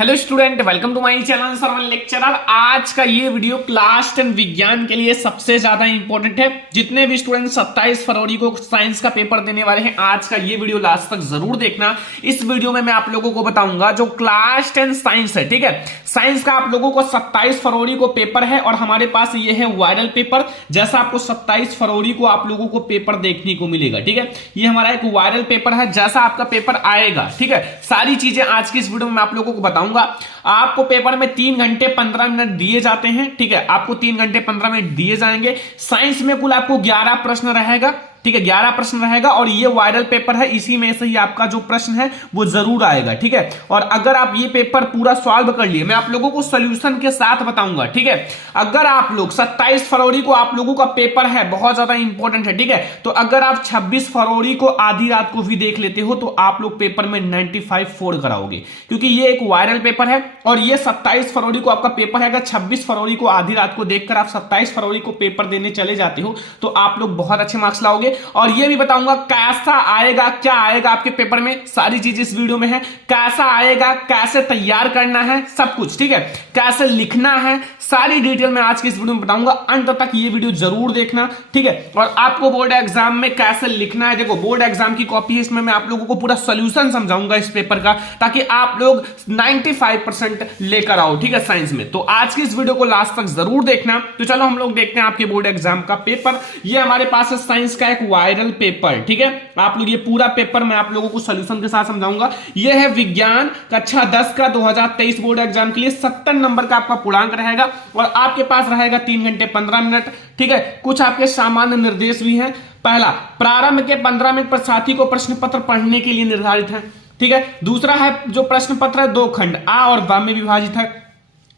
Hello student, welcome to my channel Sarwan lecturer. आज का ये वीडियो क्लास 10 विज्ञान के लिए सबसे ज्यादा इंपॉर्टेंट है। जितने भी स्टूडेंट 27 फरवरी को साइंस का पेपर देने वाले हैं, आज का ये वीडियो लास्ट तक जरूर देखना। इस वीडियो में मैं आप लोगों को बताऊंगा जो क्लास 10 साइंस है, ठीक है, साइंस का आप लोगों को 27 फरवरी को पेपर है और हमारे पास ये है वायरल पेपर। जैसा आपको 27 फरवरी को आप लोगों को पेपर देखने को मिलेगा, ठीक है, ये हमारा एक वायरल पेपर है। जैसा आपका पेपर आएगा, ठीक है, सारी चीजें आज की इस वीडियो में मैं आप लोगों को बताऊंगा। आपको पेपर में 3 घंटे 15 मिनट दिए जाते हैं, ठीक है, आपको 3 घंटे 15 मिनट दिए जाएंगे। साइंस में कुल आपको 11 प्रश्न रहेगा, ठीक है, 11 प्रश्न रहेगा और ये वायरल पेपर है, इसी में से ही आपका जो प्रश्न है वो जरूर आएगा, ठीक है। और अगर आप ये पेपर पूरा सॉल्व कर लिए, मैं आप लोगों को सॉल्यूशन के साथ बताऊंगा, ठीक है। अगर आप लोग 27 फरवरी को आप लोगों का पेपर है, बहुत ज्यादा इंपॉर्टेंट है, ठीक है, तो अगर आप 26 फरवरी को आधी रात को भी देख लेते हो तो आप लोग पेपर में 95 फोड़ कराओगे, क्योंकि ये एक वायरल पेपर है और ये 27 फरवरी को आपका पेपर है। अगर 26 फरवरी को आधी रात को देखकर आप 27 फरवरी को पेपर देने चले जाते हो तो आप लोग बहुत अच्छे मार्क्स लाओगे। और ये भी बताऊंगा कैसा आएगा, क्या आएगा आपके पेपर में, सारी चीज इस वीडियो में है। कैसा आएगा, कैसे तैयार करना है, सब कुछ, ठीक है, कैसे लिखना है, सारी डिटेल में आज की इस वीडियो में बताऊंगा। अंत तक ये वीडियो जरूर देखना, ठीक है। और आपको बोर्ड एग्जाम में कैसे लिखना है, देखो बोर्ड एग्जाम की कॉपी है, इसमें मैं आप लोगों को पूरा सोल्यूशन समझाऊंगा इस पेपर का, ताकि आप लोग 95% लेकर आओ, ठीक है, साइंस में। तो आज की इस वीडियो को लास्ट तक जरूर देखना। तो चलो हम लोग देखते हैं आपके बोर्ड एग्जाम का पेपर। ये हमारे पास है साइंस का एक वायरल पेपर, ठीक है। आप लोग ये पूरा पेपर मैं आप लोगों को सॉल्यूशन के साथ समझाऊंगा। ये है विज्ञान कक्षा 10 का 2023 बोर्ड एग्जाम के लिए 70 नंबर का आपका पूर्णांक रहेगा और आपके पास रहेगा 3 घंटे 15 मिनट, ठीक है। कुछ आपके सामान्य निर्देश भी हैं। पहला, प्रारंभ के 15 मिनट पर साथी को प्रश्न पत्र पढ़ने के लिए निर्धारित है, ठीक है। दूसरा है जो प्रश्न पत्र है 2 खंड आ और बा में विभाजित है,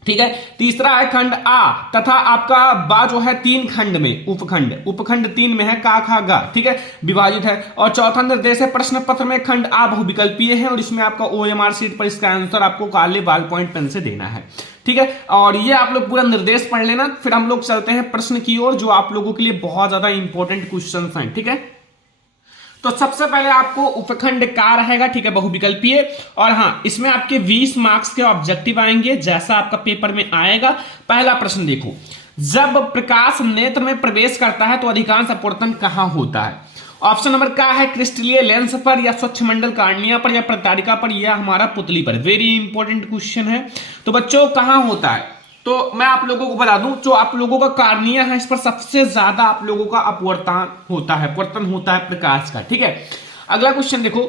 ठीक है। तीसरा है खंड आ तथा आपका बा जो है 3 खंड में, उपखंड 3 में है, का खा गा, ठीक है, विभाजित है। और चौथा निर्देश है प्रश्न पत्र में खंड आ बहुविकल्पीय है और इसमें आपका OMR शीट पर इसका आंसर आपको काले बॉल पॉइंट पेन से देना है, ठीक है। और ये आप लोग पूरा निर्देश पढ़ लेना। फिर हम लोग चलते हैं प्रश्न की ओर, जो आप लोगों के लिए बहुत ज्यादा इंपॉर्टेंट क्वेश्चन हैं, ठीक है। तो सबसे पहले आपको उपखंड का रहेगा, ठीक है, बहुविकल्पीय। और हाँ, इसमें आपके 20 मार्क्स के ऑब्जेक्टिव आएंगे, जैसा आपका पेपर में आएगा। पहला प्रश्न देखो, जब प्रकाश नेत्र में प्रवेश करता है तो अधिकांश अपवर्तन कहां होता है? ऑप्शन नंबर का है क्रिस्टलीय लेंस पर या स्वच्छ मंडल कार्निया पर या प्रतारिका पर या हमारा पुतली पर। वेरी इंपॉर्टेंट क्वेश्चन है। तो बच्चों कहां होता है? तो मैं आप लोगों को बता दूं, जो आप लोगों का कार्निया है इस पर सबसे ज्यादा आप लोगों का अपवर्तन होता है, अपवर्तन होता है प्रकाश का, ठीक है। अगला क्वेश्चन देखो,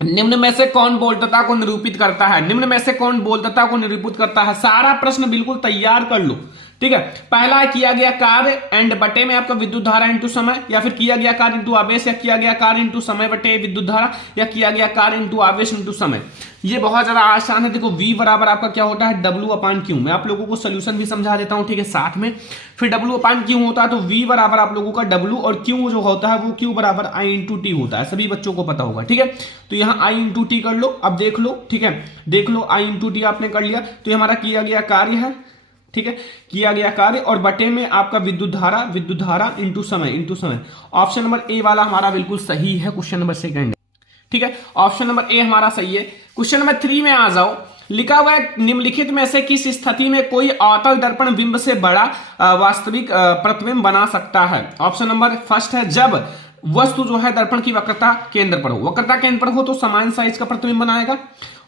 निम्न में से कौन बोल्टता को निरूपित करता है? निम्न में से कौन बोल्टता को निरूपित करता है? सारा प्रश्न बिल्कुल तैयार कर लो, ठीक है। पहला है किया गया कार्य एंड बटे में आपका विद्युत धारा इंटू समय, या फिर किया गया कार्य इंटू आवेश, या किया गया कार्य इंटू समय बटे विद्युत धारा, या किया गया कार्य इंटू आवेश इंटू समय। ये बहुत ज्यादा आसान है। देखो V बराबर आपका क्या होता है, W/Q। मैं आप लोगों को सोल्यूशन भी समझा देता हूं, ठीक है, साथ में। फिर W/Q होता है तो V बराबर आप लोगों का W और Q जो होता है वो Q बराबर I/T होता है, सभी बच्चों को पता होगा, ठीक है। तो यहाँ I/T कर लो, अब देख लो, ठीक है, देख लो I/T आपने कर लिया तो ये हमारा किया गया कार्य है, ठीक है, किया गया कार्य और बटे में आपका विद्युत धारा इंटू समय। ऑप्शन नंबर ए वाला हमारा बिल्कुल सही है, क्वेश्चन नंबर 2, ठीक है, ऑप्शन नंबर ए हमारा सही है। क्वेश्चन नंबर 3 में आ जाओ। लिखा हुआ है निम्नलिखित में से किस स्थिति में कोई अवतल दर्पण बिंब से बड़ा वास्तविक प्रतिबिंब बना सकता है? ऑप्शन नंबर फर्स्ट है जब वस्तु जो है दर्पण की वक्रता केंद्र पर हो। वक्रता केंद्र पर हो तो समान साइज का प्रतिबिंब बनाएगा।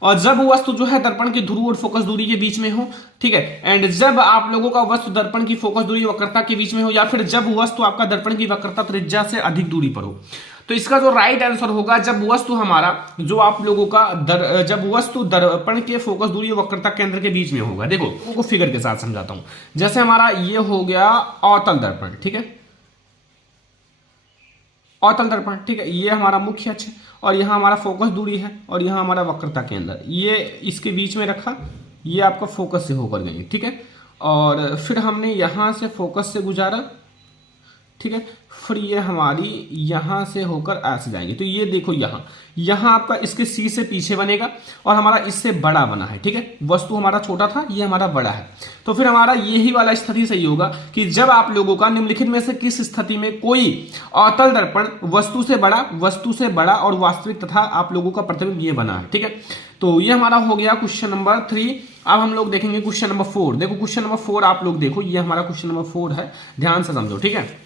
और जब वस्तु जो है दर्पण की ध्रुव और फोकस दूरी के बीच में हो, ठीक है। एंड जब आप लोगों का वस्तु दर्पण की फोकस दूरी वक्रता के बीच में हो, या फिर जब वस्तु आपका दर्पण की वक्रता त्रिज्या से अधिक दूरी पर हो। तो इसका जो राइट आंसर होगा, जब वस्तु हमारा जो आप लोगों का जब वस्तु दर्पण के फोकस दूरी और वक्रता केंद्र के बीच में होगा। देखो को फिगर के साथ समझाता हूं। जैसे हमारा ये हो गया अवतल दर्पण, ठीक है, अवतल दर्पण, ठीक है, ये हमारा मुख्य अक्ष है और यहाँ हमारा फोकस दूरी है और यहाँ हमारा वक्रता केंद्र, ये इसके बीच में रखा, ये आपका फोकस से होकर गई, ठीक है। और फिर हमने यहाँ से फोकस से गुजारा, ठीक है, फिर ये हमारी यहां से होकर ऐसे जाएंगे। तो ये देखो यहां आपका इसके सी से पीछे बनेगा और हमारा इससे बड़ा बना है, ठीक है। वस्तु हमारा छोटा था, ये हमारा बड़ा है। तो फिर हमारा यही वाला स्थिति सही होगा कि जब आप लोगों का निम्नलिखित में से किस स्थिति में कोई अवतल दर्पण वस्तु से बड़ा और वास्तविक तथा आप लोगों का प्रतिबिंब ये बना है, ठीक है। तो ये हमारा हो गया क्वेश्चन नंबर 3। अब हम लोग देखेंगे क्वेश्चन नंबर 4। देखो क्वेश्चन नंबर 4 आप लोग देखो, ये हमारा क्वेश्चन नंबर 4 है, ध्यान से समझो, ठीक है।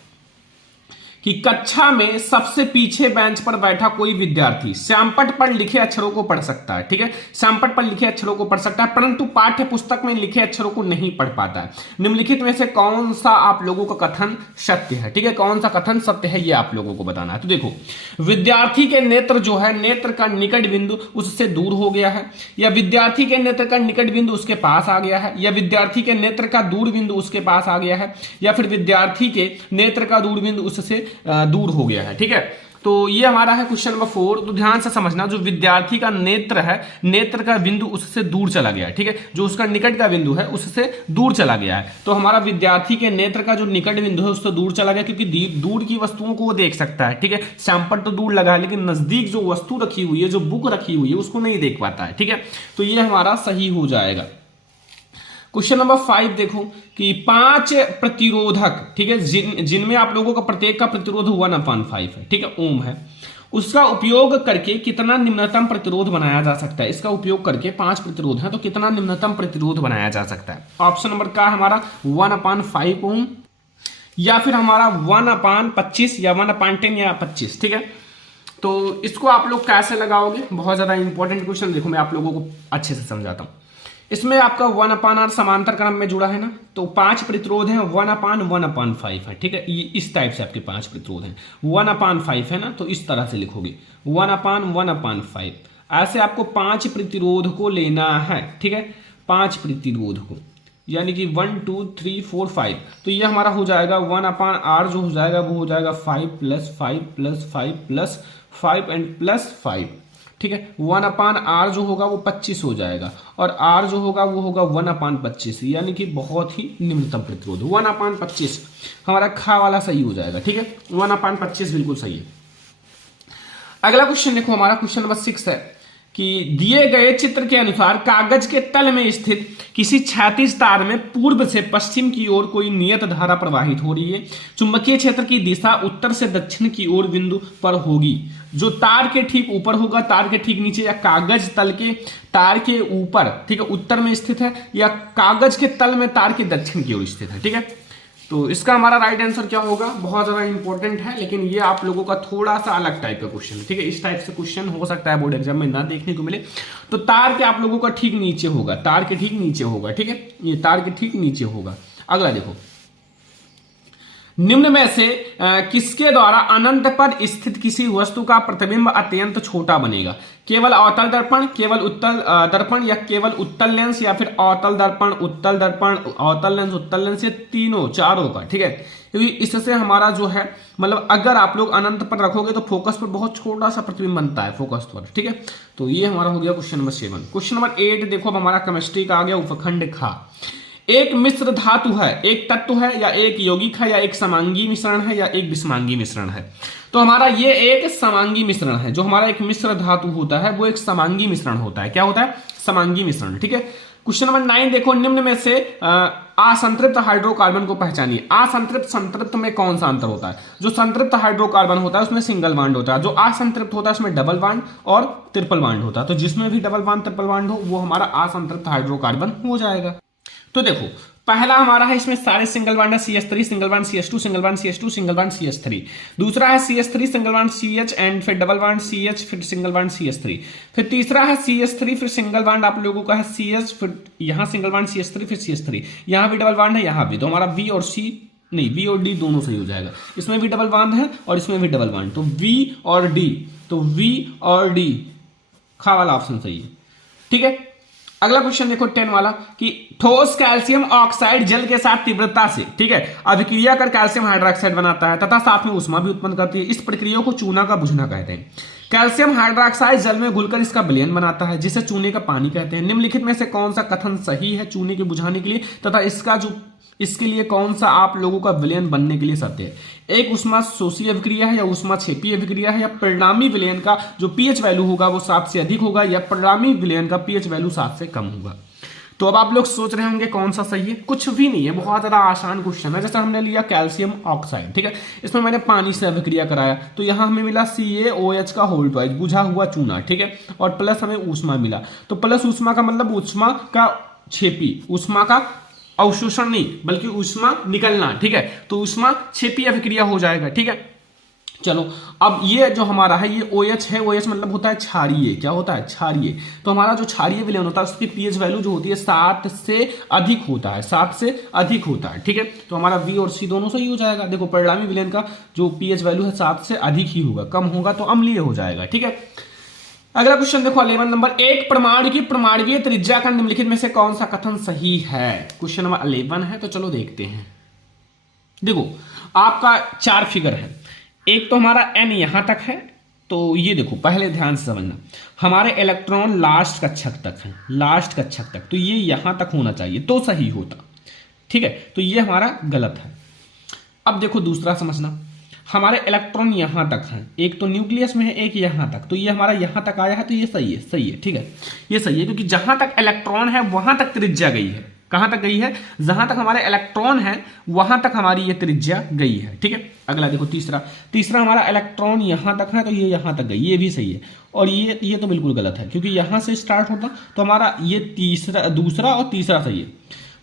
कि कक्षा में सबसे पीछे बेंच पर बैठा कोई विद्यार्थी श्यामपट्ट पर लिखे अक्षरों को पढ़ सकता है, ठीक है, श्यामपट्ट पर लिखे अक्षरों को पढ़ सकता है, परंतु पाठ्य पुस्तक में लिखे अक्षरों को नहीं पढ़ पाता है। निम्नलिखित में से कौन सा आप लोगों का कथन सत्य है, ठीक है, कौन सा कथन सत्य है ये आप लोगों को बताना है। तो देखो, विद्यार्थी के नेत्र जो है, नेत्र का निकट बिंदु उससे दूर हो गया है, या विद्यार्थी के नेत्र का निकट बिंदु उसके पास आ गया है, या विद्यार्थी के नेत्र का दूर बिंदु उसके पास आ गया है, या फिर विद्यार्थी के नेत्र का दूर बिंदु उससे दूर हो गया है, ठीक है। तो ये हमारा है क्वेश्चन नंबर 4। तो ध्यान से समझना, जो विद्यार्थी का नेत्र है, नेत्र का बिंदु उससे दूर चला गया है, ठीक है, जो उसका निकट का बिंदु है उससे दूर चला गया है। तो हमारा विद्यार्थी के नेत्र का जो निकट बिंदु है उससे दूर चला गया, क्योंकि दूर की वस्तुओं को वो देख सकता है, ठीक है। श्यामपट्ट तो दूर लगा है, लेकिन नजदीक जो वस्तु रखी हुई है, जो बुक रखी हुई है, उसको नहीं देख पाता है, ठीक है। तो ये हमारा सही हो जाएगा। क्वेश्चन नंबर 5 देखो कि 5 प्रतिरोधक, ठीक है, जिनमें आप लोगों का प्रत्येक का प्रतिरोध 1/5 है, ठीक है, ओम है, उसका उपयोग करके कितना निम्नतम प्रतिरोध बनाया जा सकता है। इसका उपयोग करके 5 प्रतिरोध है, तो कितना निम्नतम प्रतिरोध बनाया जा सकता है। ऑप्शन नंबर का हमारा 1/5 ओम, या फिर हमारा 1/25 या 1/10 या 25, ठीक है। तो इसको आप लोग कैसे लगाओगे, बहुत ज्यादा इंपॉर्टेंट क्वेश्चन। देखो मैं आप लोगों को अच्छे से समझाता हूं। इसमें आपका 1/r समांतर क्रम में जुड़ा है ना, तो 5 प्रतिरोध है, 1/1/5 है, ठीक है। ये इस टाइप से आपके 5 प्रतिरोध हैं, 1/5 है ना, तो इस तरह से लिखोगे 1/1/5। ऐसे आपको 5 प्रतिरोध को लेना है, ठीक है, 5 प्रतिरोध को, यानी कि 1 2 3 4 5। तो ये हमारा हो जाएगा 1/r जो हो जाएगा वो हो जाएगा 5 + 5 + 5 + 5 एंड +5, ठीक है। 1/r जो होगा वो 25 हो जाएगा, और r जो होगा वो होगा 1/25, यानी कि बहुत ही निम्नतम प्रतिरोध 1/25 हमारा खा वाला सही हो जाएगा, ठीक है, 1/25 बिल्कुल सही है। अगला क्वेश्चन देखो, हमारा क्वेश्चन नंबर 6 है कि दिए गए चित्र के अनुसार कागज के तल में स्थित किसी क्षैतिज तार में पूर्व से पश्चिम की ओर कोई नियत धारा प्रवाहित हो रही है। चुंबकीय क्षेत्र की दिशा उत्तर से दक्षिण की ओर बिंदु पर होगी, जो तार के ठीक ऊपर होगा, तार के ठीक नीचे, या कागज तल के तार के ऊपर, ठीक है, उत्तर में स्थित है, या कागज के तल में तार के दक्षिण की ओर स्थित है, ठीक है। तो इसका हमारा राइट आंसर क्या होगा, बहुत ज्यादा इंपॉर्टेंट है, लेकिन ये आप लोगों का थोड़ा सा अलग टाइप का क्वेश्चन है, ठीक है। इस टाइप से क्वेश्चन हो सकता है बोर्ड एग्जाम में ना देखने को मिले। तो तार के आप लोगों का ठीक नीचे होगा, तार के ठीक नीचे होगा, ठीक है, ये तार के ठीक नीचे होगा। अगला देखो, निम्न में से किसके द्वारा अनंत पर स्थित किसी वस्तु का प्रतिबिंब अत्यंत छोटा बनेगा। केवल अवतल दर्पण, केवल उत्तल दर्पण, या केवल उत्तल लेंस, या फिर अवतल दर्पण, उत्तल दर्पण, अवतल लेंस, ये तीनों चारों का, ठीक है। क्योंकि इससे हमारा जो है, मतलब अगर आप लोग अनंत पर रखोगे तो फोकस पर बहुत छोटा सा प्रतिबिंब बनता है, फोकस पर, ठीक है। तो ये हमारा हो गया क्वेश्चन नंबर 7। क्वेश्चन नंबर 8 देखो, अब हमारा केमिस्ट्री का आ गया उपखंड खा। एक मिश्र धातु है, एक तत्व है, या एक यौगिक है, या एक समांगी मिश्रण है, या एक विषमांगी मिश्रण है। तो हमारा ये एक समांगी मिश्रण है। जो हमारा एक मिश्र धातु होता है वो एक समांगी मिश्रण होता है। क्या होता है, समांगी मिश्रण, ठीक है। क्वेश्चन नंबर 9 देखो, निम्न में से असंतृप्त हाइड्रोकार्बन को पहचानिए। असंतृप्त संतृप्त में कौन सा अंतर होता है। जो संतृप्त हाइड्रोकार्बन होता है उसमें सिंगल बॉन्ड होता है, जो असंतृप्त होता है उसमें डबल बॉन्ड और ट्रिपल बॉन्ड होता है। तो जिसमें भी डबल बॉन्ड ट्रिपल बॉन्ड हो वो हमारा असंतृप्त हाइड्रोकार्बन हो जाएगा। तो देखो, पहला हमारा है, इसमें सारे सिंगल बॉन्ड है, CH3 single bond CH2 single bond CH2 single bond CH3। दूसरा है CH3 single bond CH and फिर डबल बॉन्ड CH फिर सिंगल बॉन्ड CH3। फिर तीसरा है CH3 फिर सिंगल बॉन्ड आप लोगों का है CH, फिर यहाँ सिंगल बॉन्ड CH3 फिर CH3, यहाँ भी डबल बॉन्ड है, यहाँ भी। तो हमारा B और C नहीं, B और D दोनों सही हो जाएगा। इसमें भी डबल बॉन्ड है और इसमें भी डबल बॉन्ड, तो V और D, तो V और D खा वाला ऑप्शन सही है, ठीक है। अगला क्वेश्चन देखो 10 वाला कि ठोस कैल्शियम ऑक्साइड जल के साथ तीव्रता से, ठीक है, अभिक्रिया कर कैल्शियम हाइड्रोक्साइड बनाता है तथा साथ में ऊष्मा भी उत्पन्न करती है। इस प्रक्रिया को चूना का बुझना कहते हैं। कैल्शियम हाइड्रोक्साइड जल में घुलकर इसका विलयन बनाता है, जिसे चूने का पानी कहते हैं। निम्नलिखित में से कौन सा कथन सही है चूने के बुझाने के लिए तथा इसके लिए कौन सा आप लोगों का विलयन बनने के लिए सत्य है। एक ऊष्मा शोषी अभिक्रिया है, या ऊष्मा क्षेपी अभिक्रिया है, या परिणामी विलयन का जो pH वैल्यू होगा वो 7 से अधिक होगा, या परिणामी विलयन का pH वैल्यू 7 से कम होगा। तो अब आप लोग सोच रहे होंगे कौन सा सही है, कुछ भी नहीं है, बहुत ज्यादा आसान क्वेश्चन है। जैसे हमने लिया कैल्शियम ऑक्साइड, ठीक है, इसमें मैंने पानी से अभिक्रिया कराया तो यहां हमें मिला CaOH का होल ट्वाइस, बुझा हुआ चूना, ठीक है, और प्लस हमें ऊष्मा मिला। तो प्लस ऊष्मा का मतलब ऊष्मा का छेपी, ऊष्मा का अवशोषण नहीं बल्कि ऊष्मा निकलना, ठीक है, तो ऊष्मा छेपी अभिक्रिया हो जाएगा, ठीक है। चलो अब ये जो हमारा है ये OH है, OH मतलब होता है क्षारीय, क्या होता है, क्षारीय। तो हमारा जो क्षारीय विलयन होता है उसकी पीएच वैल्यू जो होती है 7 से अधिक होता है, 7 से अधिक होता है, ठीक है। तो हमारा V और C दोनों सही हो जाएगा। देखो परिणामी विलयन का जो पीएच वैल्यू है 7 से अधिक ही होगा, कम होगा तो अम्लीय हो जाएगा, ठीक है। अगला क्वेश्चन देखो 11 नंबर, एक परमाणु की परमाणुकीय त्रिज्या का निम्नलिखित में से कौन सा कथन सही है। क्वेश्चन नंबर 11 है, तो चलो देखते हैं। देखो आपका 4 फिगर है, एक तो हमारा n यहां तक है, तो ये देखो पहले ध्यान से समझना, हमारे इलेक्ट्रॉन लास्ट कक्षक तक है, लास्ट कक्षक तक, तो ये यहां तक होना चाहिए तो सही होता, ठीक है, तो ये हमारा गलत है। अब देखो दूसरा समझना, हमारे इलेक्ट्रॉन यहां तक हैं, एक तो न्यूक्लियस में है, एक यहां तक, तो ये हमारा यहां तक आया है, तो ये सही है, सही है, ठीक है, ये सही है, क्योंकि जहां तक इलेक्ट्रॉन है वहां तक त्रिज्या गई है। कहां तक गई है, जहां तक हमारे इलेक्ट्रॉन है वहां तक हमारी ये त्रिज्या गई है, ठीक है। अगला देखो तीसरा हमारा इलेक्ट्रॉन यहां तक है तो ये यहां तक गई, ये भी सही है, और ये तो बिल्कुल गलत है क्योंकि यहां से स्टार्ट होता तो हमारा ये दूसरा और तीसरा सही है,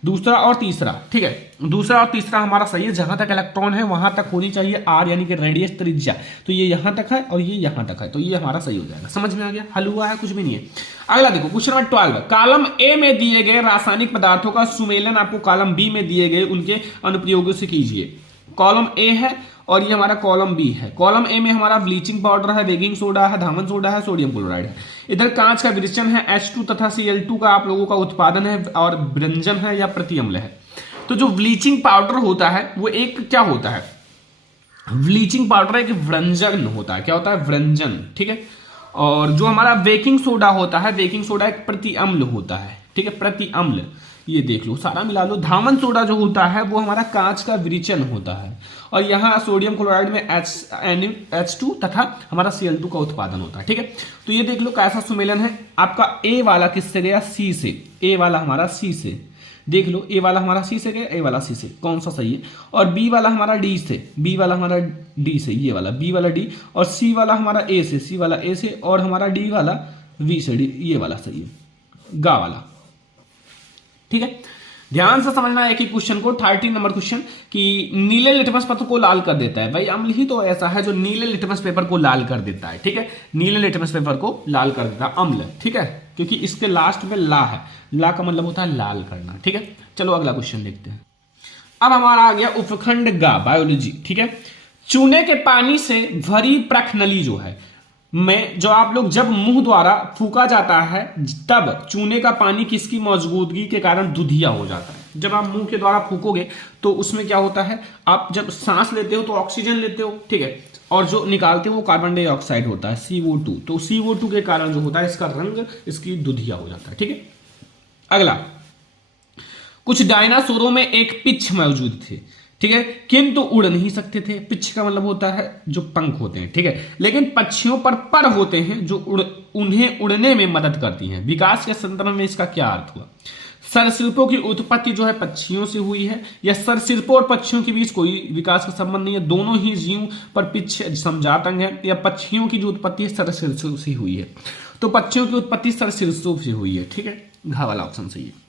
दूसरा और तीसरा, ठीक है, दूसरा और तीसरा हमारा सही है। जहां तक इलेक्ट्रॉन है वहां तक होनी चाहिए R यानी कि रेडियस त्रिज्या, तो ये यहां तक है और ये यहां तक है, तो ये हमारा सही हो जाएगा। समझ में आ गया, हल हुआ है, कुछ भी नहीं है। अगला देखो क्वेश्चन नंबर 12, कॉलम ए में दिए गए रासायनिक पदार्थों का सुमेलन आपको कॉलम बी में दिए गए उनके अनुप्रयोगों से कीजिए। कॉलम ए है और ये हमारा कॉलम बी है। कॉलम ए में हमारा ब्लीचिंग पाउडर है, बेकिंग सोडा है, धामन सोडा है, सोडियम क्लोराइड है। इधर कांच का विरेचन है, H2 तथा Cl2 का आप लोगों का उत्पादन है, और व्यंजन है या प्रतिअम्ल है। तो जो ब्लीचिंग पाउडर होता है वो एक क्या होता है, ब्लीचिंग पाउडर एक व्यंजन होता है, क्या होता है, व्यंजन, ठीक है। और जो हमारा बेकिंग सोडा होता है, बेकिंग सोडा एक प्रतिअम्ल होता है, ठीक है, प्रतिअम्ल, ये देख लो सारा मिला लो। धामन सोडा जो होता है वो हमारा कांच का विरेचन होता है, और यहाँ सोडियम क्लोराइड में H2 तथा हमारा Cl2 का उत्पादन होता है, ठीक है। तो ये देख लो कैसा सुमेलन है आपका। ए वाला किससे गया, C से, ए वाला हमारा C से, देख लो ए वाला हमारा C से गया, ए वाला C से, कौन सा सही है। और बी वाला हमारा D से, बी वाला हमारा D से, ये वाला बी वाला D, और C वाला हमारा A से, C वाला A से, और हमारा D वाला V से, D, ये वाला सही है, गा वाला, ठीक है। ध्यान से समझना है कि क्वेश्चन को 13 नंबर क्वेश्चन कि नीले लिटमस पत्र को लाल कर देता है। भाई अम्ल ही तो ऐसा है जो नीले लिटमस पेपर को लाल कर देता है, ठीक है, नीले लिटमस पेपर को लाल कर देता है अम्ल, ठीक है, क्योंकि इसके लास्ट में ला है, ला का मतलब होता है लाल करना, ठीक है। चलो अगला क्वेश्चन देखते हैं। अब हमारा आ गया उपखंड गा, बायोलॉजी, ठीक है। चूने के पानी से भरी प्रखनली जो है में जो आप लोग जब मुंह द्वारा फूका जाता है तब चूने का पानी किसकी मौजूदगी के कारण दुधिया हो जाता है। जब आप मुंह के द्वारा फूकोगे तो उसमें क्या होता है, आप जब सांस लेते हो तो ऑक्सीजन लेते हो, ठीक है, और जो निकालते हो वो कार्बन डाइऑक्साइड होता है, CO2, तो CO2 के कारण जो होता है इसका रंग इसकी दुधिया हो जाता है, ठीक है। अगला, कुछ डायनासोरों में एक पिच्छ मौजूद थे, ठीक है, किंतु उड़ नहीं सकते थे। पिच्छ का मतलब होता है जो पंख होते हैं, ठीक है, लेकिन पक्षियों पर पर होते हैं जो उन्हें उड़ने में मदद करती हैं। विकास के संदर्भ में इसका क्या अर्थ हुआ। सरीसृपों की उत्पत्ति जो है पक्षियों से हुई है, या सरीसृपों और पक्षियों के बीच कोई विकास का संबंध नहीं है, दोनों ही जीव पर पिच्छ समझात अंग है, या पक्षियों की जो उत्पत्ति है सरीसृपों से हुई है, तो पक्षियों की उत्पत्ति सरीसृपों से हुई है, ठीक है, घ वाला ऑप्शन सही है।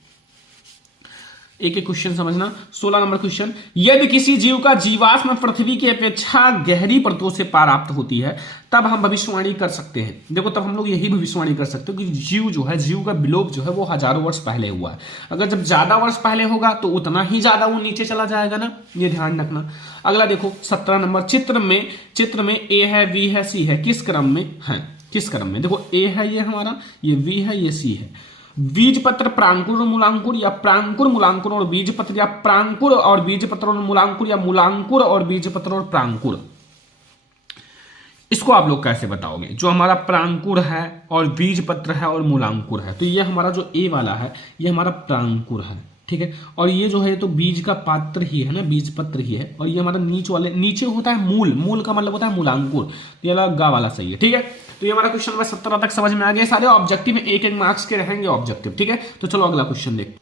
एक एक क्वेश्चन समझना। 16 नंबर क्वेश्चन, यदि किसी जीव का जीवाश्म पृथ्वी की अपेक्षा गहरी परतों से प्राप्त होती है तब हम भविष्यवाणी कर सकते हैं। देखो तब हम लोग यही भविष्यवाणी कर सकते हो कि जीव जो है, जीव का विलोप जो है वो हजारों वर्ष पहले हुआ है। अगर जब ज्यादा वर्ष पहले होगा तो उतना ही ज्यादा वो नीचे चला जाएगा ना, ये ध्यान रखना। अगला देखो 17 नंबर, चित्र में ए है, बी है, सी है, किस क्रम में है, किस क्रम में। देखो ए है ये हमारा, ये बी है, ये सी है। बीजपत्र प्रांकुर और मूलांकुर, या प्रांकुर मूलांकुर और बीजपत्र, या प्रांकुर और बीजपत्र और मूलांकुर, या मूलांकुर और बीजपत्र और प्रांकुर। इसको आप लोग कैसे बताओगे। जो हमारा प्रांकुर है और बीजपत्र है और मूलांकुर है, तो ये हमारा जो ए वाला है ये हमारा प्रांकुर है, ठीक है, और ये जो है तो बीज का पात्र ही है ना, बीज पत्र ही है, और ये हमारा नीचे होता है मूल, मूल का मतलब होता है मूलांकुर, ये वाला गा वाला सही है, ठीक है। तो ये हमारा क्वेश्चन नंबर 17 तक समझ में आ गया। सारे ऑब्जेक्टिव में एक एक मार्क्स के रहेंगे ऑब्जेक्टिव, ठीक है। तो चलो अगला क्वेश्चन देखो।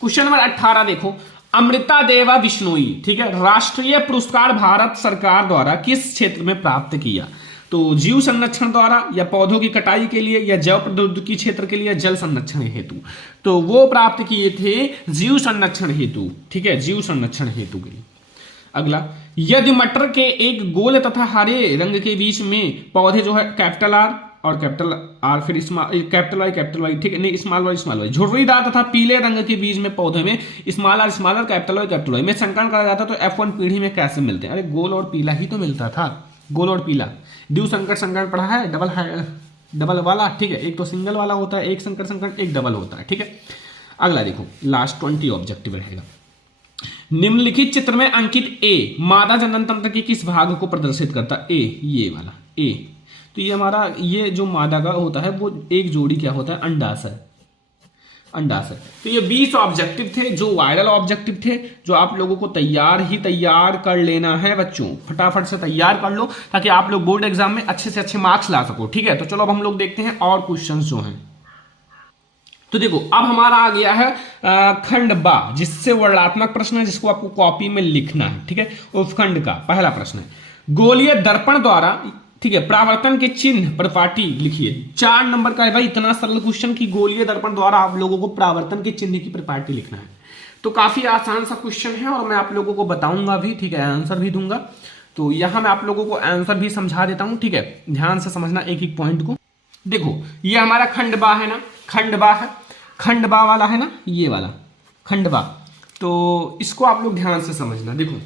क्वेश्चन नंबर 18 देखो, अमृता देवा बिश्नोई, ठीक है, राष्ट्रीय पुरस्कार भारत सरकार द्वारा किस क्षेत्र में प्राप्त किया? तो जीव संरक्षण द्वारा, या पौधों की कटाई के लिए, या जैव प्रौद्योगिकी क्षेत्र के लिए, जल संरक्षण हेतु। तो वो प्राप्त किए थे जीव संरक्षण हेतु, ठीक है, जीव संरक्षण हेतु के लिए। अगला, यदि मटर के एक गोल तथा हरे रंग के बीच में पौधे जो है कैपिटल आर और कैपिटल आर, फिर कैपिटल वाई, ठीक है, नहीं स्मॉल वाई, झुर्रीदार तथा पीले रंग के बीज में पौधे में स्मॉल आर, कैपिटल वाई में संकरण करा जाता तो F1 पीढ़ी में कैसे मिलते हैं? अरे गोल और पीला ही तो मिलता था, गोल और पीला। द्विव संकरण पढ़ा है, डबल वाला, ठीक है, एक तो सिंगल वाला होता है, एक संकरण एक डबल होता है, ठीक है। अगला देखो, लास्ट 20 ऑब्जेक्टिव रहेगा। निम्नलिखित चित्र में अंकित ए मादा जनन तंत्र के किस भाग को प्रदर्शित करता? ए, ये वाला ए। तो ये हमारा, ये जो मादा का होता है वो एक जोड़ी क्या होता है? अंडाशय। तो ये 20 ऑब्जेक्टिव थे जो वायरल ऑब्जेक्टिव थे, जो आप लोगों को तैयार कर लेना है बच्चों। फटाफट से तैयार कर लो ताकि आप लोग बोर्ड एग्जाम में अच्छे से अच्छे मार्क्स ला सको, ठीक है। तो चलो अब हम लोग देखते हैं और क्वेश्चंस जो हैं। तो देखो अब हमारा आ गया है खंड बा, जिससे वर्णनात्मक प्रश्न है, जिसको आपको कॉपी में लिखना है, ठीक है। उपखंड का पहला प्रश्न है, गोलीय दर्पण द्वारा, ठीक है, परावर्तन के चिन्ह परिपाटी लिखिए। 4 नंबर का है भाई, इतना सरल क्वेश्चन कि गोलीय दर्पण द्वारा आप लोगों को परावर्तन के चिन्ह की परिपाटी लिखना है। तो काफी आसान सा क्वेश्चन है और मैं आप लोगों को बताऊंगा भी, ठीक है, आंसर भी दूंगा। तो यहां मैं आप लोगों को आंसर भी समझा देता हूं, ठीक है। ध्यान से समझना एक एक पॉइंट को। देखो ये हमारा खंडबा है ना, खंडबा वाला है ना, ये वाला खंडबा। तो इसको आप लोग ध्यान से समझना। देखो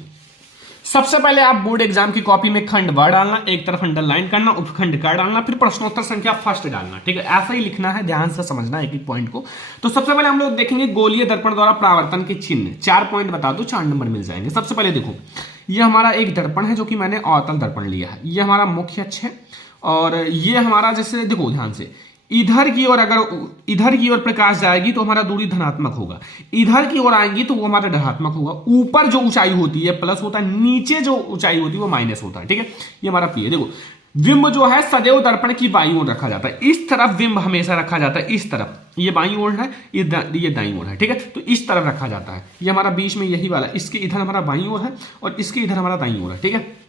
सबसे पहले आप बोर्ड एग्जाम की कॉपी में खंडबा डालना, एक तरफ अंडरलाइन करना, उपखंड का डालना, फिर प्रश्नोत्तर संख्या फर्स्ट डालना, ठीक है। ऐसा ही लिखना है, ध्यान से समझना एक एक पॉइंट को। तो सबसे पहले हम लोग देखेंगे गोलीय दर्पण द्वारा परावर्तन के चिन्ह। 4 पॉइंट बता दो, 4 नंबर मिल जाएंगे। सबसे पहले देखो ये हमारा एक दर्पण है जो कि मैंने अवतल दर्पण लिया है, ये हमारा मुख्य अक्ष है। और ये हमारा, जैसे देखो ध्यान से, इधर की ओर अगर इधर की ओर प्रकाश जाएगी तो हमारा दूरी धनात्मक होगा, इधर की ओर आएंगी तो वो हमारा ऋणात्मक होगा। ऊपर जो ऊंचाई होती है प्लस होता है, नीचे जो ऊंचाई होती है वो माइनस होता है, ठीक है। ये हमारा पी है। देखो बिंब जो है सदैव दर्पण की बाईं ओर रखा जाता है, इस तरफ बिंब हमेशा रखा जाता है, इस तरफ। ये बाईं ओर है, ये दाईं ओर है, ठीक है। तो इस तरफ रखा जाता है, ये हमारा बीच में यही वाला, इसके इधर हमारा बाईं ओर है और इसके इधर हमारा दाईं ओर है, ठीक है।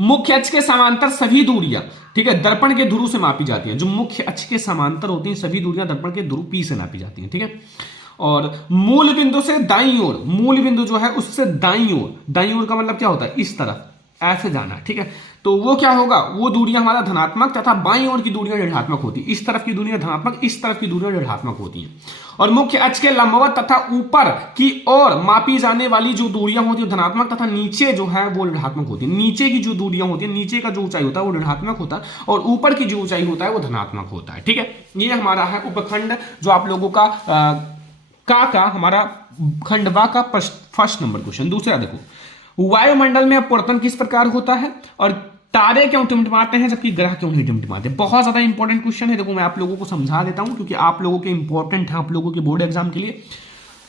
मुख्य अक्ष के समांतर सभी दूरियां, ठीक है, दर्पण के ध्रुव से मापी जाती हैं। जो मुख्य अक्ष के समांतर होती हैं सभी दूरियां दर्पण के ध्रुव P से नापी जाती हैं, ठीक है। और मूल बिंदु से दाईं ओर, मूल बिंदु जो है उससे दाईं ओर का मतलब क्या होता है? इस तरफ ऐसे जाना, ठीक है। तो वो क्या होगा? वो दूरियां हमारा धनात्मक तथा बाईं ओर की दूरियां ऋणात्मक होती है। इस तरफ की दूरियां धनात्मक, इस तरफ की दूरियां ऋणात्मक होती हैं। और मुख्य अक्ष के लंबवत तथा ऊपर की ओर मापी जाने वाली जो दूरियां होती है धनात्मक तथा नीचे जो है वो ऋणात्मक होती है। नीचे की जो दूरियां होती है, नीचे का जो ऊंचाई होता है वो ऋणात्मक होता है और ऊपर की जो ऊंचाई होता है वो धनात्मक होता है, ठीक है। ये हमारा है उपखंड, जो आप लोगों का हमारा खंडवा का फर्स्ट नंबर क्वेश्चन। दूसरा देखो, वायुमंडल में अपवर्तन किस प्रकार होता है और तारे क्यों टिमटिमाते हैं जबकि ग्रह क्यों नहीं टिमटिमाते? बहुत ज्यादा इंपॉर्टेंट क्वेश्चन है। देखो मैं आप लोगों को समझा देता हूं क्योंकि आप लोगों के इंपॉर्टेंट है, आप लोगों के बोर्ड एग्जाम के लिए।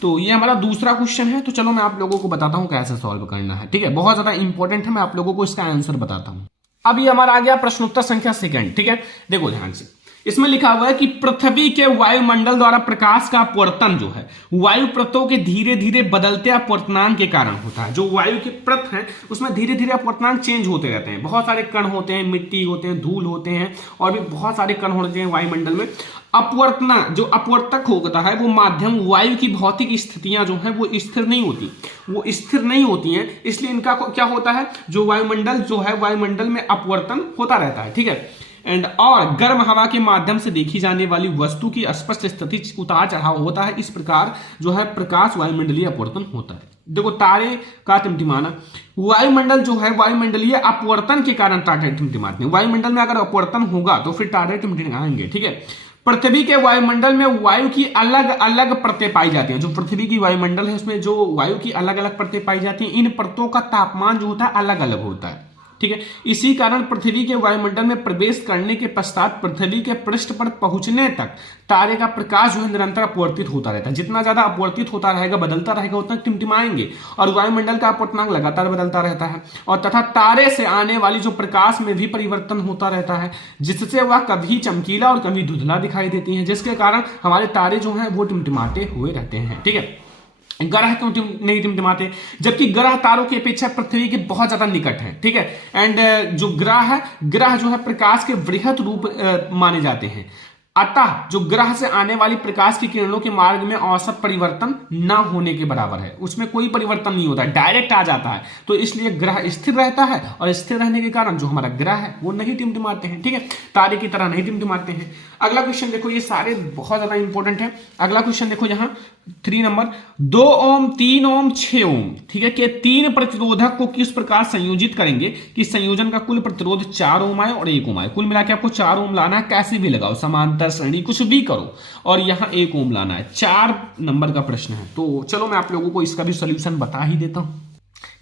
तो ये हमारा दूसरा क्वेश्चन है। तो चलो मैं आप लोगों को बताता हूं कैसे सॉल्व करना है, ठीक है। बहुत ज्यादा इंपॉर्टेंट है, मैं आप लोगों को इसका आंसर बताता हूं। अब ये हमारा आ गया प्रश्नोत्तर संख्या सेकंड, ठीक है। देखो ध्यान से, इसमें लिखा हुआ है कि पृथ्वी के वायुमंडल द्वारा प्रकाश का अपवर्तन जो है वायु परतों के धीरे धीरे बदलते अपवर्तनांक के कारण होता है। जो वायु के परत है उसमें धीरे धीरे अपवर्तनांक चेंज होते रहते हैं। बहुत सारे कण होते हैं, मिट्टी होते हैं, धूल होते हैं और भी बहुत सारे कण होते हैं वायुमंडल में। अपवर्तना जो अपवर्तक होता है वो माध्यम वायु की भौतिक स्थितियां जो है वो स्थिर नहीं होती हैं, इसलिए इनका क्या होता है, जो वायुमंडल जो है वायुमंडल में अपवर्तन होता रहता है, ठीक है। और गर्म हवा के माध्यम से देखी जाने वाली वस्तु की स्पष्ट स्थिति उतार चढ़ाव होता है। इस प्रकार जो है प्रकाश वायुमंडलीय अपवर्तन होता है। देखो तारे का टिमटिमाना, वायुमंडल जो है वायुमंडलीय अपवर्तन के कारण तारे टिमटिमाते हैं। वायुमंडल में अगर अपवर्तन होगा तो फिर तारे टिमटिमाएंगे, ठीक है। पृथ्वी के वायुमंडल में वायु की अलग अलग परतें पाई जाती हैं। जो पृथ्वी की वायुमंडल है उसमें जो वायु की अलग अलग परतें पाई जाती हैं, इन परतों का तापमान जो होता है अलग अलग होता है, ठीक है। इसी कारण पृथ्वी के वायुमंडल में प्रवेश करने के पश्चात पृथ्वी के पृष्ठ पर पहुंचने तक तारे का प्रकाश जो है निरंतर अपवर्तित होता रहता है। जितना ज्यादा अपवर्तित होता रहेगा, बदलता रहेगा, उतना टिमटिमाएंगे और वायुमंडल का अपवर्तनांक लगातार बदलता रहता है और तथा तारे से आने वाली जो प्रकाश में भी परिवर्तन होता रहता है, जिससे वह कभी चमकीला और कभी धुंधला दिखाई देती है, जिसके कारण हमारे तारे जो हैं वो टिमटिमाते हुए रहते हैं। ठीक है। ग्रह क्यों नहीं टिमटिमाते? जबकि ग्रह तारों की अपेक्षा पृथ्वी के बहुत ज्यादा निकट है। ठीक है। एंड जो ग्रह जो है प्रकाश के वृहत रूप माने जाते हैं, अतः जो ग्रह से आने वाली प्रकाश की किरणों के मार्ग में औसत परिवर्तन न होने के बराबर है। उसमें कोई परिवर्तन नहीं होता है, डायरेक्ट आ जाता है। तो इसलिए ग्रह स्थिर रहता है और स्थिर रहने के कारण जो हमारा ग्रह है वो नहीं टिमटिमाते हैं। ठीक है, तारे की तरह नहीं टिमटिमाते हैं। अगला क्वेश्चन देखो, ये सारे बहुत ज्यादा इंपॉर्टेंट है। अगला क्वेश्चन देखो यहाँ 3 नंबर, 2 ओम, 3 ओम, 6 ओम, ठीक है, के 3 प्रतिरोधक को किस प्रकार संयोजित करेंगे कि संयोजन का कुल प्रतिरोध 4 ओम आए और 1 ओम आए। कुल मिला के आपको 4 ओम लाना है, कैसे भी लगाओ, समांतर श्रेणी कुछ भी करो, और यहाँ 1 ओम लाना है। 4 नंबर का प्रश्न है। तो चलो मैं आप लोगों को इसका भी सोल्यूशन बता ही देता हूं।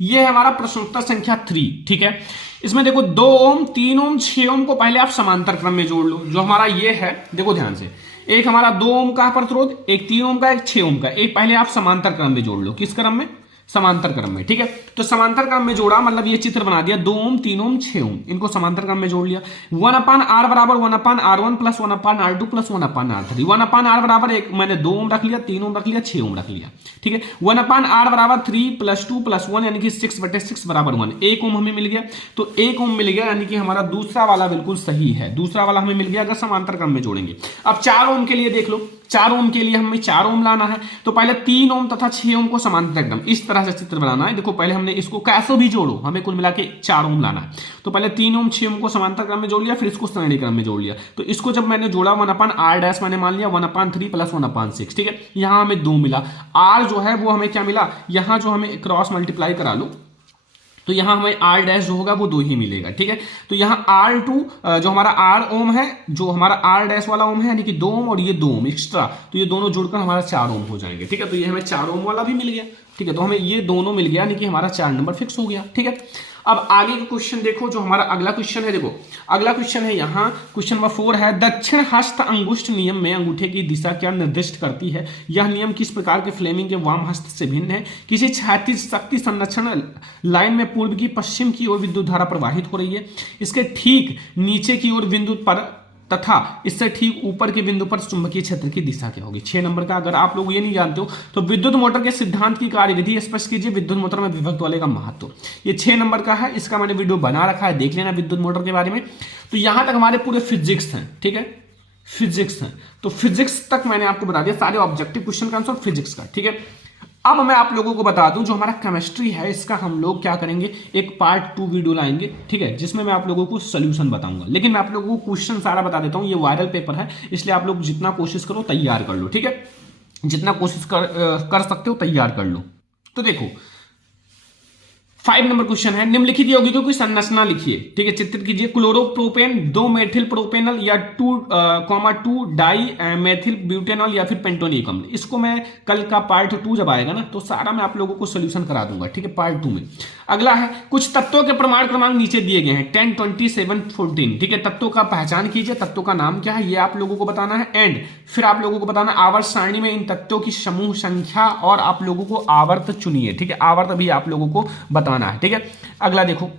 यह है हमारा प्रश्न उत्तर संख्या 3। ठीक है, इसमें देखो 2 ओम, 3 ओम, 6 ओम को पहले आप समांतर क्रम में जोड़ लो। जो हमारा ये है, देखो ध्यान से, एक हमारा 2 ओम का प्रतिरोध, एक 3 ओम का, एक 6 ओम का, एक पहले आप समांतर क्रम में जोड़ लो। किस क्रम में? समांतर क्रम में। ठीक है, तो समांतर क्रम में जोड़ा मतलब ये चित्र बना दिया, 2 ओम, 3 ओम, 6 ओम, इनको समांतर क्रम में जोड़ लिया। 1/r बराबर 1/r1 plus 1/r2 plus 1/r3। 1/r बराबर एक मैंने 2 ओम रख लिया, 3 ओम रख लिया, 6 ओम रख लिया। ठीक है, 1/r बराबर 3 + 2 + 1 यानी कि 6/6 बराबर 1। 1 ओम हमें मिल गया, तो 1 ओम मिल गया, यानी कि हमारा दूसरा वाला बिल्कुल सही है। दूसरा वाला हमें मिल गया अगर समांतर क्रम में जोड़ेंगे। अब 4 ओम के लिए देख लो, 4 ओम के लिए हमें 4 ओम लाना है, तो पहले 3 ओम तथा 6 ओम को समांतर क्रम इस तरह से चित्र बनाना है। देखो पहले हमने इसको कैसे भी जोड़ो, हमें कुल मिला के 4 ओम लाना है। तो पहले 3 ओम 6 ओम को समांतर क्रम में जोड़ लिया, फिर इसको श्रेणी क्रम में जोड़ लिया। तो इसको जब मैंने जोड़ा 1/r' मैंने मान लिया 1/3 + 1/6। ठीक है, यहां हमें 2 मिला। r जो है वो हमें क्या मिला, यहां जो हमें क्रॉस मल्टीप्लाई करा लो तो यहां हमें r' जो होगा वो 2 ही मिलेगा। ठीक है, तो यहां r2 जो हमारा r ओम है, जो हमारा r' वाला ओम है, यानी कि 2 ओम और ये 2 ओम एक्स्ट्रा, तो ये दोनों जुड़कर हमारा 4 ओम हो जाएंगे। ठीक है, तो ये हमें 4 ओम वाला भी मिल गया। ठीक है, तो हमें ये दोनों मिल गया, यानी कि हमारा 4 नंबर फिक्स हो गया। ठीक है, अब आगे का क्वेश्चन देखो, जो हमारा अगला क्वेश्चन है। देखो अगला क्वेश्चन है यहाँ, क्वेश्चन नंबर 4 है, दक्षिण हस्त अंगुष्ठ नियम में अंगूठे की दिशा क्या निर्दिष्ट करती है? यह नियम किस प्रकार के फ्लेमिंग के वाम हस्त से भिन्न है? किसी क्षैतिज शक्ति संरक्षण लाइन में पूर्व की पश्चिम की ओर विद्युत धारा प्रवाहित हो रही है, इसके ठीक नीचे की ओर बिंदु पर तथा इससे ठीक ऊपर के बिंदु पर चुंबकीय क्षेत्र की दिशा क्या होगी? 6 नंबर का अगर आप लोग ये नहीं जानते हो तो विद्युत मोटर के सिद्धांत की कार्यविधि स्पष्ट कीजिए, विद्युत मोटर में विभक्त वाले का महत्व। ये 6 नंबर का है, इसका मैंने वीडियो बना रखा है, देख लेना विद्युत मोटर के बारे में। तो यहां तक हमारे पूरे फिजिक्स हैं। ठीक है, फिजिक्स हैं, तो फिजिक्स तक मैंने आपको बता दिया, सारे ऑब्जेक्टिव क्वेश्चन का आंसर फिजिक्स का। ठीक है, अब मैं आप लोगों को बता दूं, जो हमारा केमिस्ट्री है इसका हम लोग क्या करेंगे, एक पार्ट 2 वीडियो लाएंगे। ठीक है, जिसमें मैं आप लोगों को सोल्यूशन बताऊंगा, लेकिन मैं आप लोगों को क्वेश्चन सारा बता देता हूं। ये वायरल पेपर है, इसलिए आप लोग जितना कोशिश करो तैयार कर लो। ठीक है, जितना कोशिश कर सकते हो तैयार कर लो। तो देखो 5 नंबर क्वेश्चन है, निम्नलिखित यौगिकों की संरचना लिखिए। ठीक है, चित्रित कीजिए। क्लोरोप्रोपेन, 2 मेथिल प्रोपेनल या 2 डाई मेथिल ब्यूटेनॉल या फिर पेंटोनिक अम्ल। इसको मैं कल का पार्ट 2 जब आएगा ना तो सारा मैं आप लोगों को सोल्यूशन करा दूंगा। ठीक है, पार्ट 2 में। अगला है, कुछ तत्वों के परमाणु क्रमांक नीचे दिए गए हैं 10, 20, 7, 14। ठीक है, तत्वों का पहचान कीजिए, तत्वों का नाम क्या है ये आप लोगों को बताना है। एंड फिर आप लोगों को बताना आवर्त सारणी में इन तत्वों की समूह संख्या और आप लोगों को आवर्त चुनिए। ठीक है, आवर्त भी आप लोगों को बताना है। ठीक है, अगला देखो,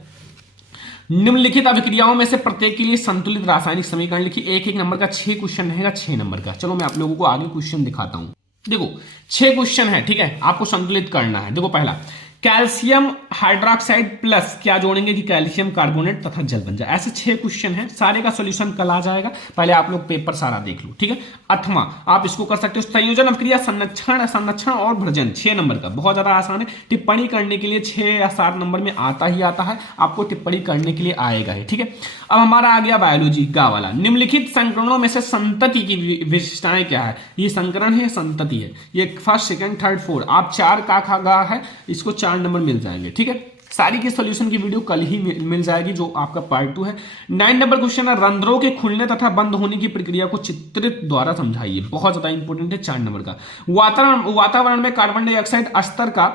निम्नलिखित अभिक्रियाओं में से प्रत्येक के लिए संतुलित रासायनिक समीकरण लिखिए। 1-1 नंबर का 6 क्वेश्चन रहेगा, 6 नंबर का। चलो मैं आप लोगों को आगे क्वेश्चन दिखाता हूं। देखो 6 क्वेश्चन है। ठीक है, आपको संतुलित करना है। देखो पहला, कैल्शियम हाइड्रोक्साइड प्लस क्या जोड़ेंगे कि कैल्शियम कार्बोनेट तथा जल बन जाए। ऐसे 6 क्वेश्चन हैं, सारे का सॉल्यूशन कल आ जाएगा। पहले आप लोग पेपर सारा देख लो। ठीक है, अथवा आप इसको कर सकते हो संयोजन अभिक्रिया, संरक्षण और भ्रजन। 6 नंबर का बहुत ज्यादा आसान है, टिप्पणी करने के लिए 6 या 7 नंबर में आता ही आता है, आपको टिप्पणी करने के लिए आएगा ही। ठीक है, अब हमारा आ गया बायोलॉजी का वाला, निम्नलिखित संकरणों में से संतति की विशेषताएं क्या है? ये संकरण है, संतति है। ये फर्स्ट, सेकंड, थर्ड, फोर्थ, आप 4 का खा गा है, इसको 4 नंबर मिल जाएंगे। ठीक है, सारी की सॉल्यूशन की वीडियो कल ही मिल जाएगी, जो आपका पार्ट 2 है। 9 नंबर क्वेश्चन है, रंध्रों के खुलने तथा बंद होने की प्रक्रिया को चित्रित द्वारा समझाइए। बहुत ज्यादा इंपॉर्टेंट है। 4 नंबर का, वातावरण में कार्बन डाइऑक्साइड स्तर का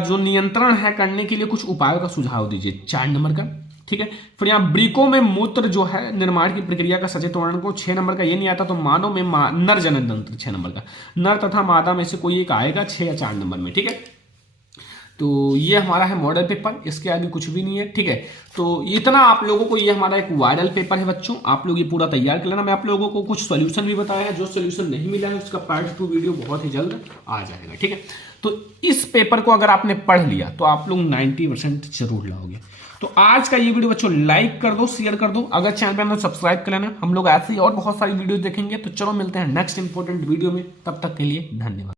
जो नियंत्रण है करने के लिए कुछ उपायों का सुझाव दीजिए। 4 नंबर का, ठीक है। फिर यहाँ ब्रीको में मूत्र जो है निर्माण की प्रक्रिया का सचेत वर्णन को। 6 नंबर का ये नहीं आता तो मानव में नर जनन तंत्र। 6 नंबर का, नर तथा मादा में से कोई एक आएगा 6 या 4 नंबर में, ठीक है। तो ये हमारा है मॉडल पेपर, इसके आगे कुछ भी नहीं है, ठीक है। तो इतना आप लोगों को, ये हमारा एक वायरल पेपर है बच्चों, आप लोग ये पूरा तैयार कर लेना। मैं आप लोगों को कुछ सॉल्यूशन भी बताया है, जो सॉल्यूशन नहीं मिला है उसका पार्ट 2 वीडियो बहुत ही जल्द आ जाएगा, ठीक है। तो इस पेपर को अगर आपने पढ़ लिया तो आप लोग 90% जरूर लाओगे। तो आज का ये वीडियो बच्चों लाइक कर दो, शेयर कर दो, अगर चैनल पे सब्सक्राइब कर लेना। हम लोग ऐसे ही और बहुत सारी वीडियो देखेंगे। तो चलो मिलते हैं नेक्स्ट इंपॉर्टेंट वीडियो में, तब तक के लिए धन्यवाद।